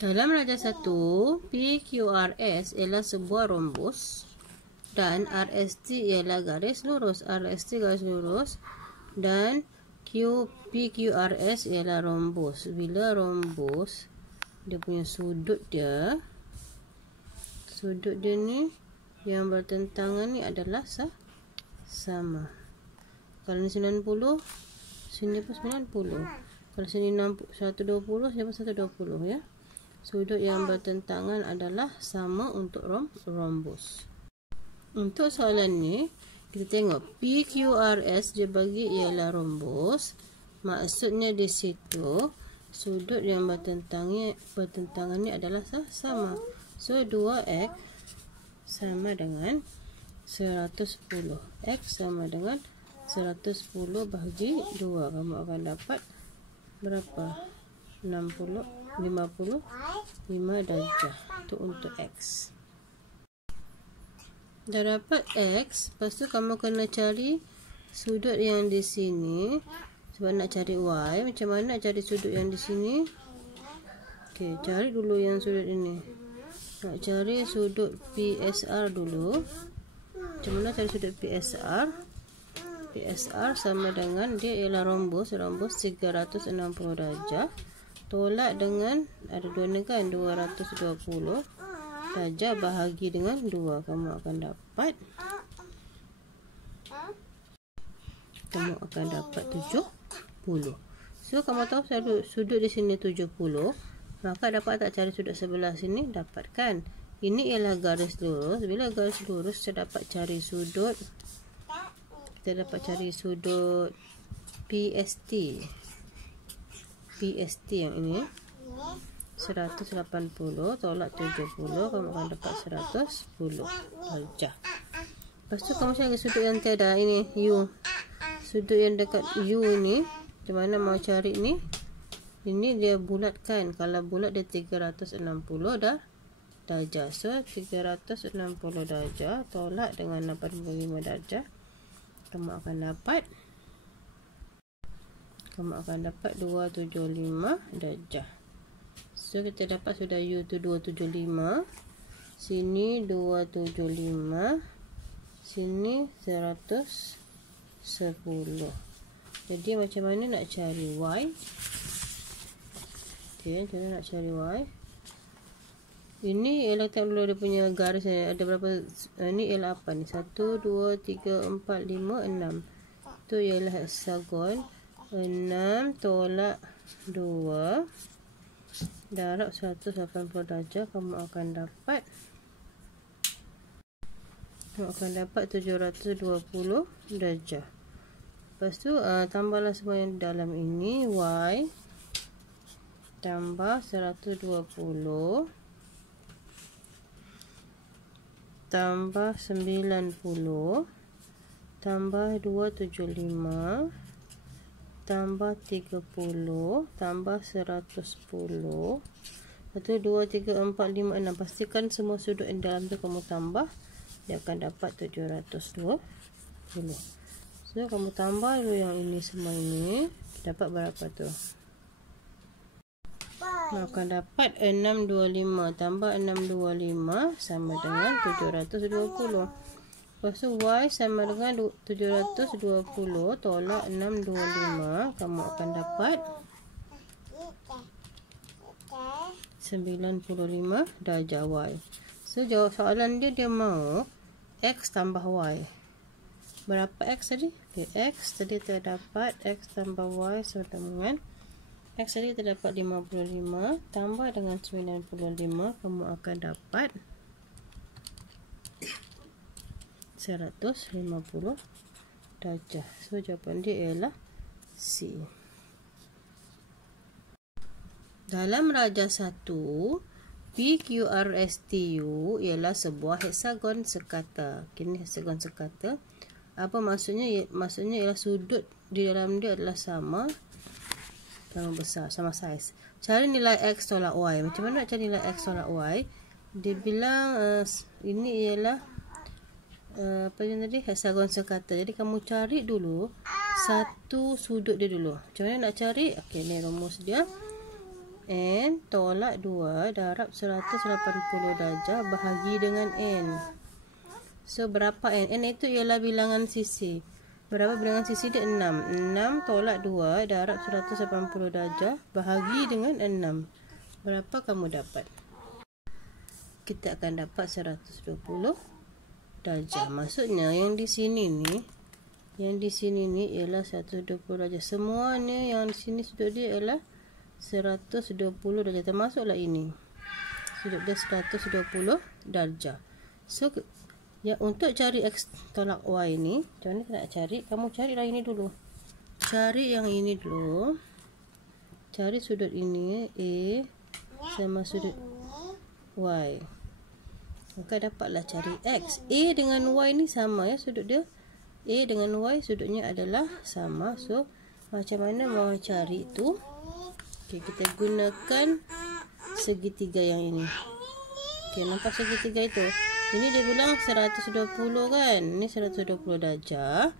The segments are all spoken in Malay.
Dalam raja 1, PQRS ialah sebuah rhombus dan RST ialah garis lurus. RST garis lurus dan PQRS ialah rhombus. Bila rhombus, dia punya sudut dia ni yang bertentangan ni adalah sama. Kalau ni 90, sini pun 90. Kalau sini 120, sini pun 120 ya. Sudut yang bertentangan adalah sama untuk rhombus. Untuk soalan ni, kita tengok PQRS dia bagi ialah rhombus. Maksudnya di situ sudut yang bertentangan ni adalah sama. So 2x sama dengan 110. X sama dengan 110 bahagi 2. Kamu akan dapat berapa? 55 darjah. Itu untuk X. Dah dapat X, lepas tu kamu kena cari sudut yang di sini. Sebab nak cari Y, macam mana nak cari sudut yang di sini? Okey, cari dulu yang sudut ini. Nak cari sudut PSR dulu. Macam mana cari sudut PSR? PSR sama dengan dia ialah rhombus 360 darjah. Tolak dengan ada 2 ni kan, 220 darjah bahagi dengan 2. Kamu akan dapat 70. So kamu tahu sudut di sini 70, maka dapat tak cari sudut sebelah sini? Dapat kan? Ini ialah garis lurus. Bila garis lurus, kita dapat cari sudut. Kita dapat cari sudut PST yang ini 180 tolak 70, kamu akan dapat 110 darjah. Lepas tu kamu cari sudut yang tiada ini, U. Sudut yang dekat U ini, macam mana mau cari ni? Ini dia bulat kan? Kalau bulat dia 360 darjah. So 360 darjah tolak dengan 85 darjah, kamu akan dapat 275 darjah. So kita dapat sudah U tu 275, sini 275, sini 110. Jadi macam mana nak cari Y? Okey, macam mana nak cari Y? Ini ialah tengok dulu dia punya garis ni. Ada berapa? Ini ialah apa ni? 1, 2, 3, 4, 5, 6. Itu ialah hexagon. 6 tolak 2 darab 180 darjah, kamu akan dapat 720 darjah. Lepas tu tambahlah semua yang di dalam ini. Y tambah 120 tambah 90 tambah 275 tambah 30 tambah 110. Lepas tu 2, 3, 4, 5, 6. Pastikan semua sudut yang dalam tu kamu tambah, dia akan dapat 720. So kamu tambah dulu yang ini semua ini, dapat berapa tu? Akan dapat 625 tambah 625 sama dengan 720. Lepas tu Y sama dengan 720 tolak 625, kamu akan dapat 95 darjah Y. So jawab soalan dia mau X tambah Y. Berapa X tadi? Okay, X tadi terdapat X tambah Y sama dengan X tadi terdapat 55 tambah dengan 95, kamu akan dapat 150 darjah. So jawapan dia ialah C. Dalam raja 1, PQRSTU ialah sebuah hexagon sekata. Kini hexagon sekata. Apa maksudnya? Maksudnya ialah sudut di dalam dia adalah sama besar, sama saiz. Cari nilai X tolak Y. Macam mana nak cari nilai X tolak Y? Dia bilang ini ialah apa yang tadi? Hexagon sekata. Jadi kamu cari dulu satu sudut dia dulu. Macam mana nak cari? Okey, ni rumus dia. N tolak 2 darab 180 darjah bahagi dengan N. So, berapa N? N itu ialah bilangan sisi. Berapa bilangan sisi dia? 6. 6 tolak 2 darab 180 darjah bahagi dengan 6. Berapa kamu dapat? Kita akan dapat 120 darjah. Maksudnya yang di sini ni, ialah 120 darjah. Semuanya yang di sini sudut dia ialah 120 darjah. Termasuklah ini. Sudut dia 120 darjah. So, ya, untuk cari X tolak Y ni, macam mana kita nak cari? Kamu carilah ini dulu. Cari yang ini dulu. Cari sudut ini, A sama sudut Y. Maka dapatlah cari X. A dengan Y ni sama ya, sudut dia. A dengan Y sudutnya adalah sama. So, macam mana mau cari tu? Okay, kita gunakan segitiga yang ini. Okay, nampak segitiga itu? Ini dia bilang 120 kan? Ini 120 darjah.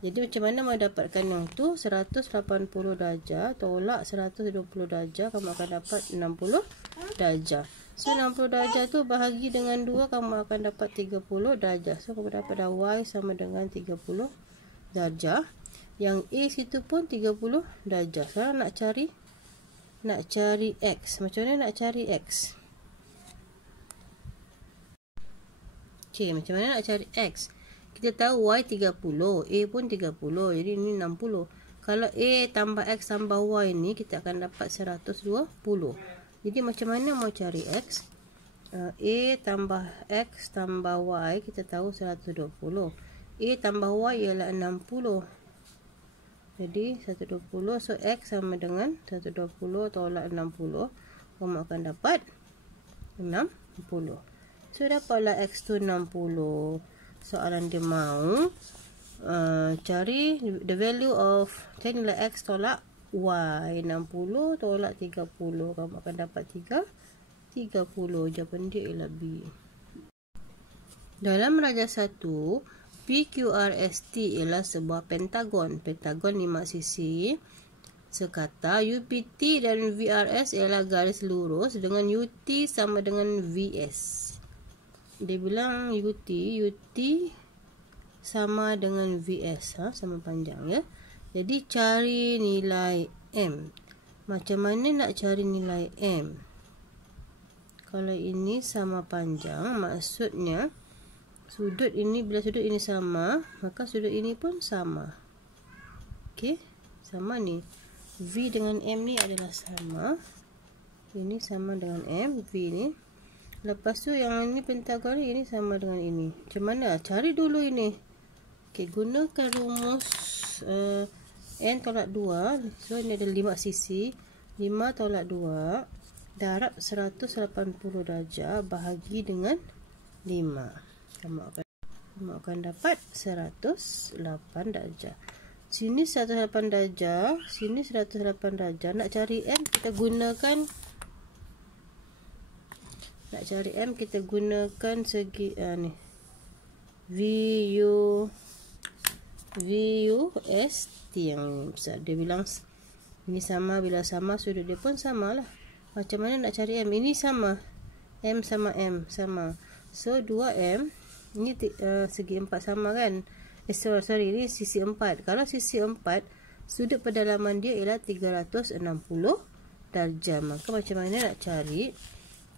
Jadi macam mana mau dapatkan yang tu? 180 darjah tolak 120 darjah, kamu akan dapat 60 darjah. So 60 darjah tu bahagi dengan 2, kamu akan dapat 30 darjah. So kamu dapat dah Y sama dengan 30 darjah. Yang A situ pun 30 darjah. Sekarang nak cari X. Macam mana nak cari X? Okay, macam mana nak cari X? Kita tahu Y 30, A pun 30, jadi ini 60. Kalau A tambah X tambah Y ni, kita akan dapat 120. Jadi macam mana mau cari X? A tambah X tambah Y, kita tahu 120. A tambah Y ialah 60. Jadi 120, so X sama dengan 120 tolak 60. Kamu akan dapat 60. So dapatlah X tu 60. Soalan dia mau cari the value of, cari nilai X tolak Y. 60 tolak 30. Kamu akan dapat 30. Jawapan dia ialah B. Dalam rajah 1, PQRST ialah sebuah pentagon. Pentagon 5 sisi sekata. UPT dan VRS ialah garis lurus dengan UT sama dengan VS. Dia bilang UT sama dengan VS, sama panjang ya. Jadi cari nilai M. Macam mana nak cari nilai M? Kalau ini sama panjang, maksudnya sudut ini, bila sudut ini sama, maka sudut ini pun sama. Okey, sama ni. V dengan M ni adalah sama. Ini sama dengan M, V ni. Lepas tu yang ini pentagon ni, ini sama dengan ini. Macam mana? Cari dulu ini. Okey, gunakan rumus N tolak 2. So ini ada 5 sisi. 5 tolak 2 darab 180 darjah bahagi dengan 5. Kamu akan dapat 108 darjah. Sini 108 darjah, sini 108 darjah. Nak cari M, kita gunakan segi ni. VUST yang besar. Dia bilang ini sama, bila sama sudut dia pun samalah. Macam mana nak cari M? Ini sama. M sama M sama. So 2M ini segi 4 sama kan? Sorry, ini sisi 4. Kalau sisi 4, sudut pedalaman dia ialah 360 darjah. Maka macam mana nak cari?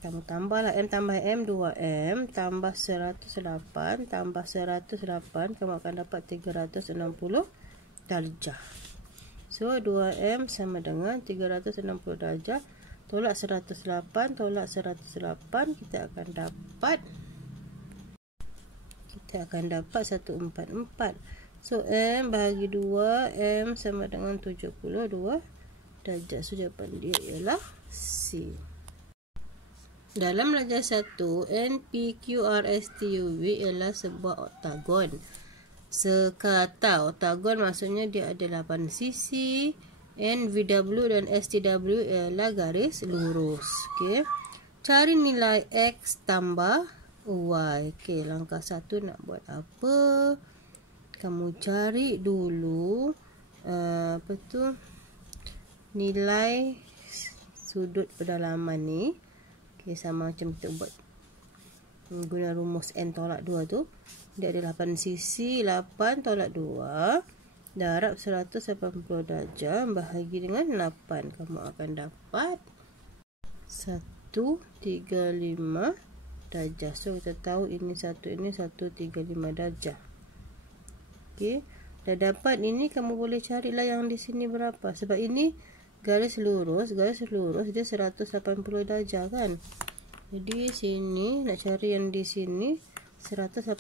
Kamu tambahlah M tambah M, 2M tambah 108 tambah 108, kamu akan dapat 360 darjah. So 2M sama dengan 360 darjah tolak 108 tolak 108, kita akan dapat 144. So M bahagi 2, M sama dengan 72 darjah. So jawapan dia ialah C. Dalam rajah 1, NPQRSTUV ialah sebuah oktagon sekata. Oktagon maksudnya dia ada 8 sisi. NVW dan STW ialah garis lurus. Okey. Cari nilai X tambah Y. Okey, langkah 1 nak buat apa? Kamu cari dulu nilai sudut pedalaman ni. Okay, sama macam kita buat guna rumus N tolak 2 tu. Dia ada 8 sisi, 8 tolak 2. Darab 180 darjah bahagi dengan 8. Kamu akan dapat 135 darjah. So kita tahu ini 135 darjah. Okey, dah dapat ini, kamu boleh carilah yang di sini berapa. Sebab ini garis lurus dia 180 darjah kan. Jadi sini nak cari yang di sini 180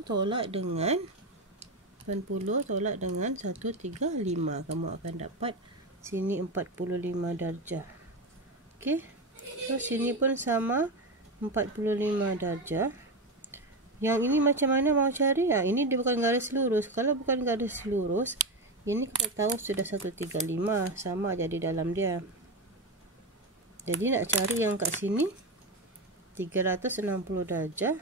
tolak dengan 135. Kamu akan dapat sini 45 darjah. Okey. So sini pun sama 45 darjah. Yang ini macam mana mau cari? Ini dia bukan garis lurus. Kalau bukan garis lurus, ini kita tahu sudah 135, sama jadi dalam dia. Jadi nak cari yang kat sini 360 darjah.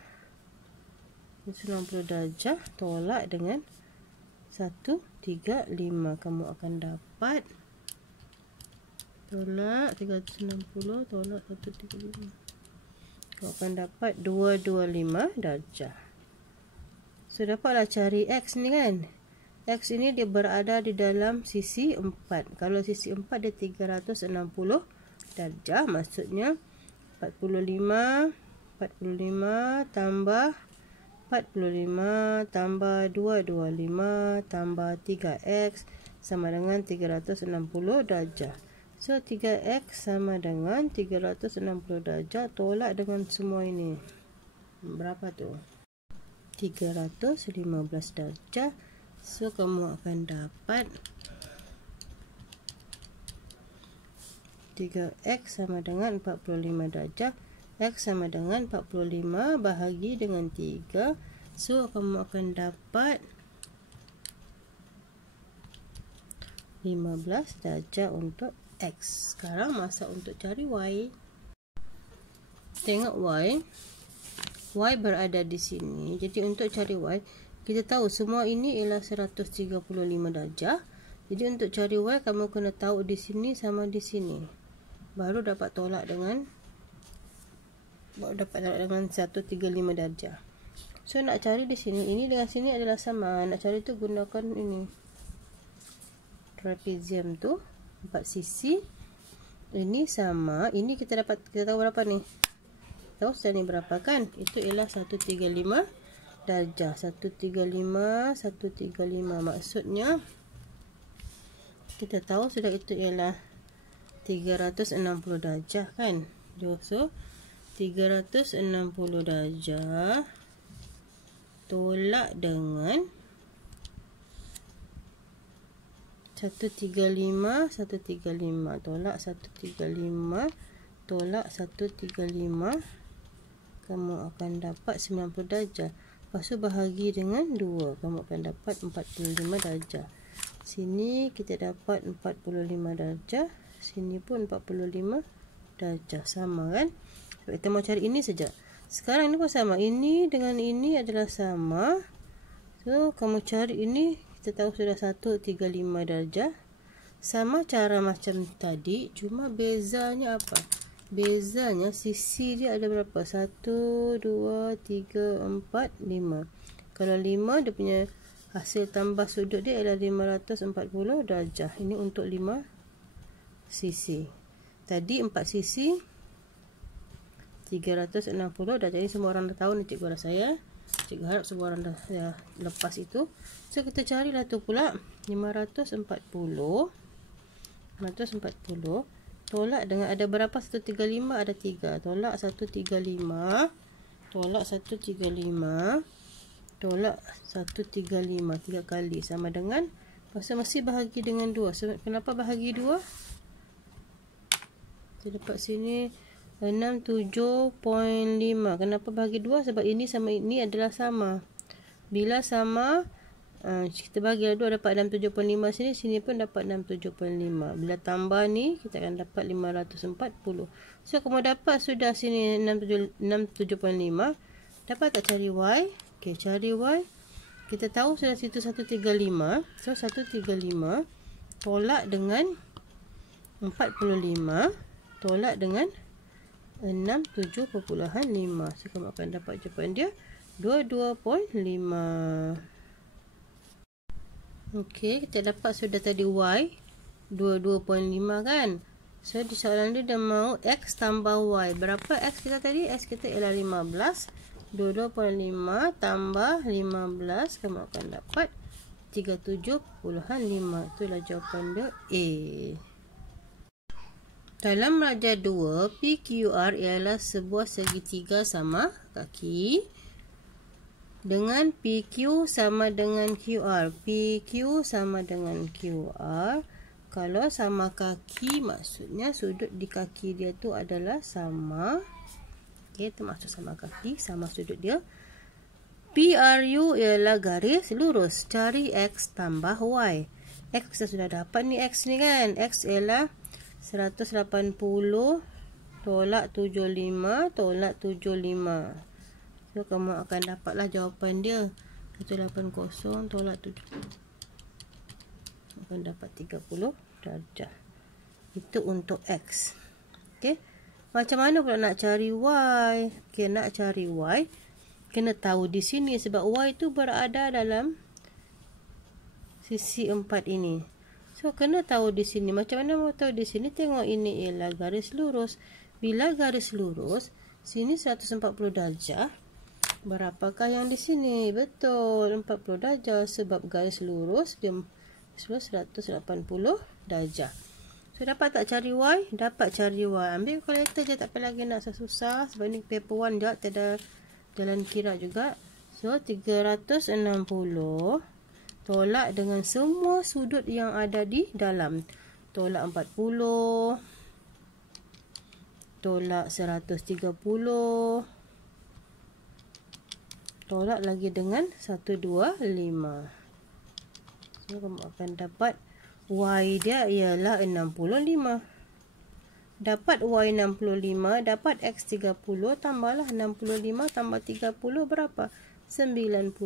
90 darjah tolak dengan 135. Kamu akan dapat tolak 360 tolak 135. Kamu akan dapat 225 darjah. So dapatlah cari X ni kan. X ini dia berada di dalam sisi 4. Kalau sisi 4 dia 360 darjah. Maksudnya 45 tambah 45 tambah 225 tambah 3X sama dengan 360 darjah. So 3X sama dengan 360 darjah tolak dengan semua ini. Berapa tu? 315 darjah. So kamu akan dapat 3X sama dengan 45 darjah. X sama dengan 45 bahagi dengan 3. So kamu akan dapat 15 darjah untuk X. Sekarang masa untuk cari Y. Tengok Y. Y berada di sini. Jadi untuk cari Y, kita tahu semua ini ialah 135 darjah. Jadi untuk cari Y, kamu kena tahu di sini sama di sini. Baru dapat tolak dengan 135 darjah. So nak cari di sini, ini dengan sini adalah sama. Nak cari tu gunakan ini. Trapezium tu 4 sisi. Ini sama. Ini kita tahu berapa ni? Tahu sudah ni berapa kan? Itu ialah 135 darjah. 135. Maksudnya kita tahu sudah itu ialah 360 darjah kan? So 360 darjah tolak dengan 135 tolak 135 tolak 135. Kamu akan dapat 90 darjah. Lepas tu bahagi dengan 2. Kamu akan dapat 45 darjah. Sini kita dapat 45 darjah. Sini pun 45 darjah. Sama kan? Kita mau cari ini saja. Sekarang ini pun sama. Ini dengan ini adalah sama. So kamu cari ini. Kita tahu sudah 135 darjah. Sama cara macam tadi. Cuma bezanya apa? Bezanya sisi dia ada berapa? 1, 2, 3, 4, 5. Kalau 5 dia punya hasil tambah sudut dia adalah 540 darjah. Ini untuk 5 sisi. Tadi 4 sisi 360 darjah. Ini semua orang dah tahu ni, cikgu rasa ya. Cikgu harap semua orang dah lepas itu. So kita carilah tu pula 540 tolak dengan ada berapa? 135 ada 3. Tolak 135 tolak 135 tolak 135 3 kali sama dengan masih bahagi dengan 2. So, kenapa bahagi 2? Kita dapat sini 67.5. Kenapa bahagi 2? Sebab ini sama ini adalah sama. Bila sama, kita bagi 2 dapat 675 sini. Sini pun dapat 675. Bila tambah ni, kita akan dapat 540. So, kamu dapat sudah sini 675. Dapat tak cari Y? Okay, cari Y. Kita tahu sudah situ 135. So, 135 tolak dengan 45. tolak dengan 67.5. So kamu akan dapat jawapan dia 22.5. Okey, kita dapat sudah tadi Y 22.5 kan. So di soalan dia mau X tambah Y. Berapa X kita tadi? X kita ialah 15. 22.5 tambah 15, kamu akan dapat 37.5. Itulah jawapan dia A. Dalam raja 2, PQR ialah sebuah segitiga sama kaki dengan PQ sama dengan QR. PQ sama dengan QR. Kalau sama kaki, maksudnya sudut di kaki dia tu adalah sama. Okey, itu maksud sama kaki, sama sudut dia. PRU ialah garis lurus. Cari X tambah Y. X kita sudah dapat ni, X ni kan. X ialah 180 tolak 75 tolak 75. So, kamu akan dapatlah jawapan dia. 180 tolak 7. Akan dapat 30 darjah. Itu untuk X. Okey. Macam mana pula nak cari Y? Okey, nak cari Y, kena tahu di sini sebab Y itu berada dalam sisi 4 ini. So, kena tahu di sini. Macam mana mau tahu di sini? Tengok ini ialah garis lurus. Bila garis lurus, sini 140 darjah. Berapakah yang di sini? Betul, 40 darjah sebab garis lurus dia 180 darjah. So, dapat tak cari Y? Dapat cari Y. Ambil kalkulator je, tak payah lagi nak susah. Sebab ni paper 1 je, tiada jalan kira juga. So, 360 tolak dengan semua sudut yang ada di dalam. Tolak 40. Tolak 130. Tolak lagi dengan 125. So, kamu akan dapat Y dia ialah 65. Dapat Y 65, dapat X 30, tambahlah 65 tambah 30 berapa? 95.